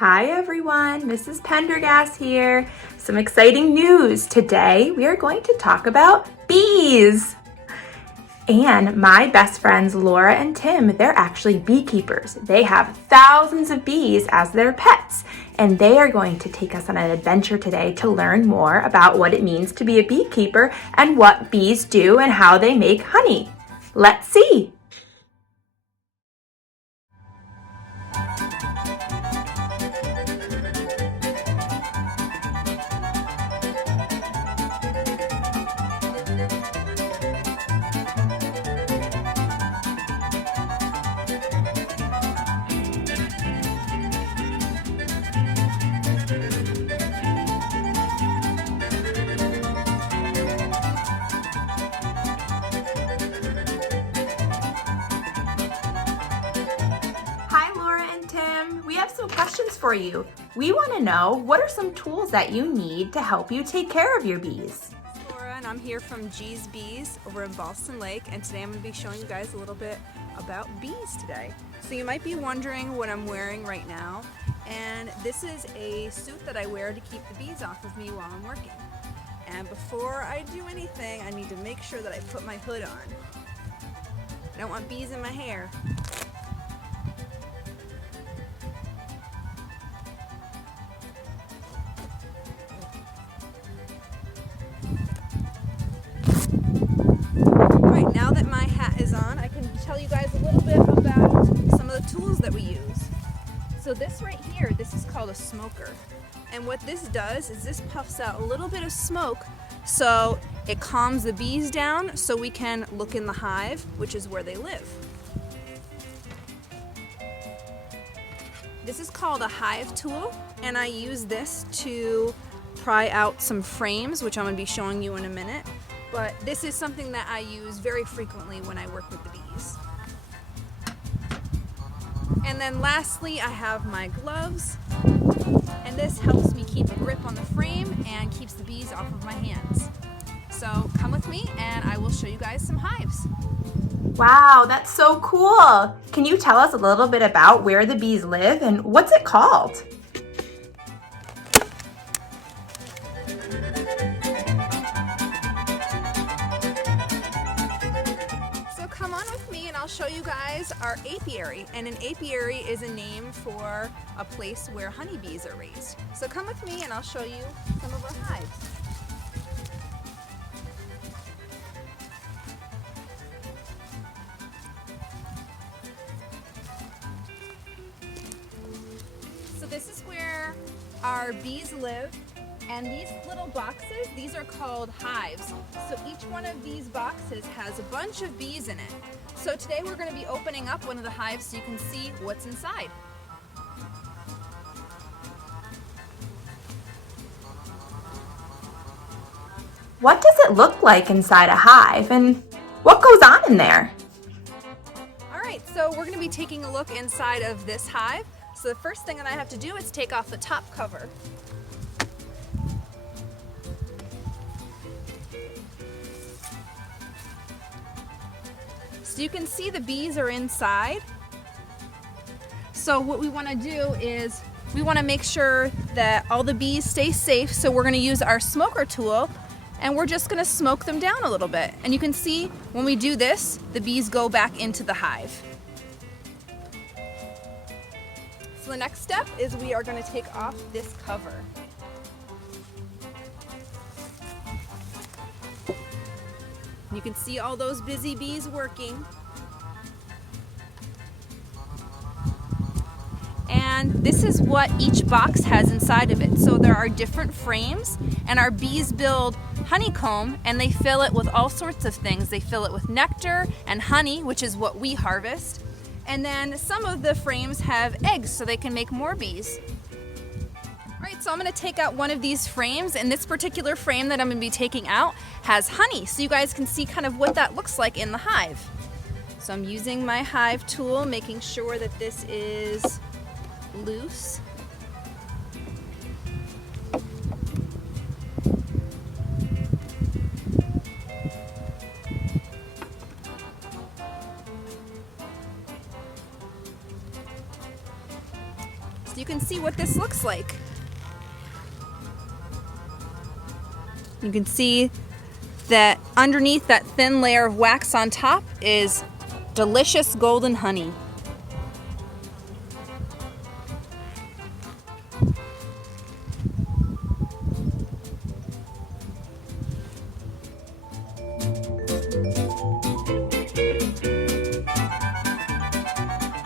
Hi everyone, Mrs. Pendergast here. Some exciting news. Today we are going to talk about bees. And my best friends Laura and Tim, they're actually beekeepers. They have thousands of bees as their pets, and they are going to take us on an adventure today to learn more about what it means to be a beekeeper and what bees do and how they make honey. Let's see. Hi Laura and Tim, we have some questions for you. We want to know, what are some tools that you need to help you take care of your bees? Laura, and I'm here from G's Bees over in Boston Lake, and today I'm going to be showing you guys a little bit about bees today. So you might be wondering what I'm wearing right now, and this is a suit that I wear to keep the bees off of me while I'm working. And before I do anything, I need to make sure that I put my hood on. I don't want bees in my hair. Alright, now that my hat is on, I can tell you guys a little bit about some of the tools that we use. So this right here, this is called a smoker. And what this does is this puffs out a little bit of smoke so it calms the bees down so we can look in the hive, which is where they live. This is called a hive tool, and I use this to pry out some frames, which I'm going to be showing you in a minute. But this is something that I use very frequently when I work with the bees. And then lastly, I have my gloves, and this helps me keep a grip on the frame and keeps the bees off of my hands. So come with me and I will show you guys some hives. Wow, that's so cool. Can you tell us a little bit about where the bees live and what's it called? Come on with me and I'll show you guys our apiary. And an apiary is a name for a place where honeybees are raised. So come with me and I'll show you some of our hives. So this is where our bees live. And these little boxes, these are called hives. So each one of these boxes has a bunch of bees in it. So today we're going to be opening up one of the hives so you can see what's inside. What does it look like inside a hive and what goes on in there? All right, so we're going to be taking a look inside of this hive. So the first thing that I have to do is take off the top cover. So you can see the bees are inside. So what we want to do is we want to make sure that all the bees stay safe. So we're going to use our smoker tool and we're just going to smoke them down a little bit. And you can see when we do this, the bees go back into the hive. So the next step is we are going to take off this cover. You can see all those busy bees working. And this is what each box has inside of it. So there are different frames, and our bees build honeycomb and they fill it with all sorts of things. They fill it with nectar and honey, which is what we harvest. And then some of the frames have eggs so they can make more bees. Alright, so I'm going to take out one of these frames, and this particular frame that I'm going to be taking out has honey, so you guys can see kind of what that looks like in the hive. So I'm using my hive tool, making sure that this is loose. can see what this looks like. You can see that underneath that thin layer of wax on top is delicious golden honey.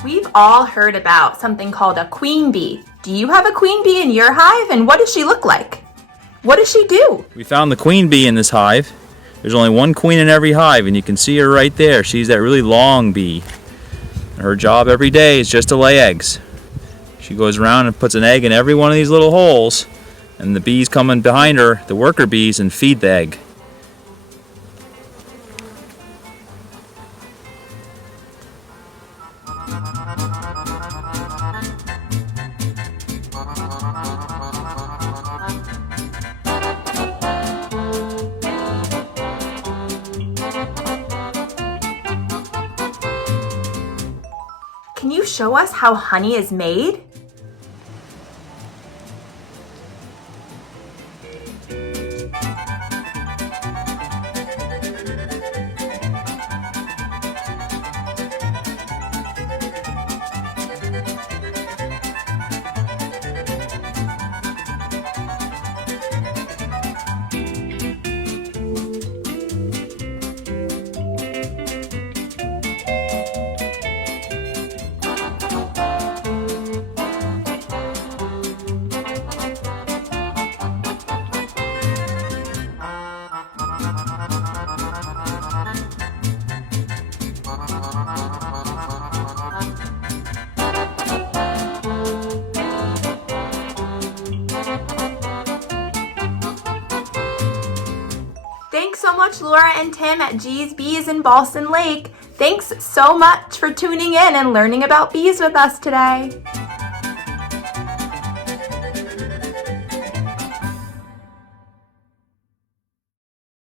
We've all heard about something called a queen bee. Do you have a queen bee in your hive, and what does she look like? What does she do? We found the queen bee in this hive. There's only one queen in every hive, and you can see her right there. She's that really long bee. Her job every day is just to lay eggs. She goes around and puts an egg in every one of these little holes, and the bees come in behind her, the worker bees, and feed the egg. Can you show us how honey is made? Thanks so much, Laura and Tim at G's Bees in Ballston Lake. Thanks so much for tuning in and learning about bees with us today.